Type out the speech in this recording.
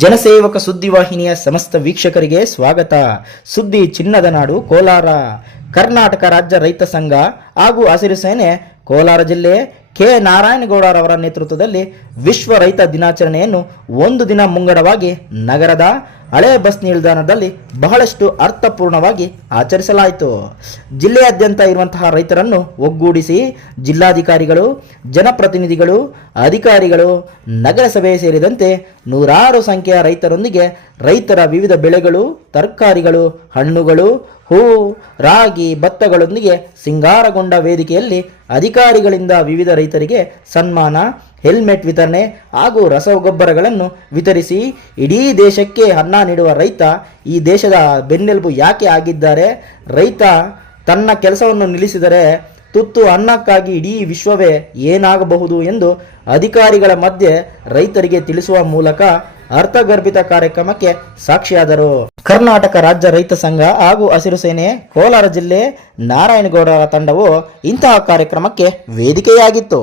ಜನಸೇವಕ ಸುದ್ದಿವಾಹಿನಿಯ ಸಮಸ್ತ ವೀಕ್ಷಕರಿಗೆ ಸ್ವಾಗತ. ಸುದ್ದಿ ಚಿನ್ನದ ನಾಡು ಕೋಲಾರ. ಕರ್ನಾಟಕ ರಾಜ್ಯ ರೈತ ಸಂಘ ಹಾಗೂ ಹಸಿರು ಸೇನೆ ಕೋಲಾರ ಜಿಲ್ಲೆ ಕೆ ನಾರಾಯಣಗೌಡರವರ ನೇತೃತ್ವದಲ್ಲಿ ವಿಶ್ವ ರೈತ ದಿನಾಚರಣೆಯನ್ನು ಒಂದು ದಿನ ಮುಂಗಡವಾಗಿ ನಗರದ ಹಳೆ ಬಸ್ ನಿಲ್ದಾಣದಲ್ಲಿ ಬಹಳಷ್ಟು ಅರ್ಥಪೂರ್ಣವಾಗಿ ಆಚರಿಸಲಾಯಿತು. ಜಿಲ್ಲೆಯಾದ್ಯಂತ ಇರುವಂತಹ ರೈತರನ್ನು ಒಗ್ಗೂಡಿಸಿ ಜಿಲ್ಲಾಧಿಕಾರಿಗಳು, ಜನಪ್ರತಿನಿಧಿಗಳು, ಅಧಿಕಾರಿಗಳು, ನಗರಸಭೆ ಸೇರಿದಂತೆ ನೂರಾರು ಸಂಖ್ಯೆಯ ರೈತರೊಂದಿಗೆ ರೈತರ ವಿವಿಧ ಬೆಳೆಗಳು, ತರಕಾರಿಗಳು, ಹಣ್ಣುಗಳು, ಹೂ, ರಾಗಿ, ಭತ್ತಗಳೊಂದಿಗೆ ಸಿಂಗಾರಗೊಂಡ ವೇದಿಕೆಯಲ್ಲಿ ಅಧಿಕಾರಿಗಳಿಂದ ವಿವಿಧ ರೈತರಿಗೆ ಸನ್ಮಾನ, ಹೆಲ್ಮೆಟ್ ವಿತರಣೆ ಹಾಗೂ ರಸಗೊಬ್ಬರಗಳನ್ನು ವಿತರಿಸಿ ಇಡೀ ದೇಶಕ್ಕೆ ಅನ್ನ ನೀಡುವ ರೈತ ಈ ದೇಶದ ಬೆನ್ನೆಲುಬು ಯಾಕೆ ಆಗಿದ್ದಾರೆ, ರೈತ ತನ್ನ ಕೆಲಸವನ್ನು ನಿಲ್ಲಿಸಿದರೆ ತುತ್ತು ಅನ್ನಕ್ಕಾಗಿ ಇಡೀ ವಿಶ್ವವೇ ಏನಾಗಬಹುದು ಎಂದು ಅಧಿಕಾರಿಗಳ ಮಧ್ಯೆ ರೈತರಿಗೆ ತಿಳಿಸುವ ಮೂಲಕ ಅರ್ಥಗರ್ಭಿತ ಕಾರ್ಯಕ್ರಮಕ್ಕೆ ಸಾಕ್ಷಿಯಾದರು. ಕರ್ನಾಟಕ ರಾಜ್ಯ ರೈತ ಸಂಘ ಹಾಗೂ ಹಸಿರು ಸೇನೆ ಕೋಲಾರ ಜಿಲ್ಲೆ ನಾರಾಯಣಗೌಡರ ತಂಡವು ಇಂತಹ ಕಾರ್ಯಕ್ರಮಕ್ಕೆ ವೇದಿಕೆಯಾಗಿತ್ತು.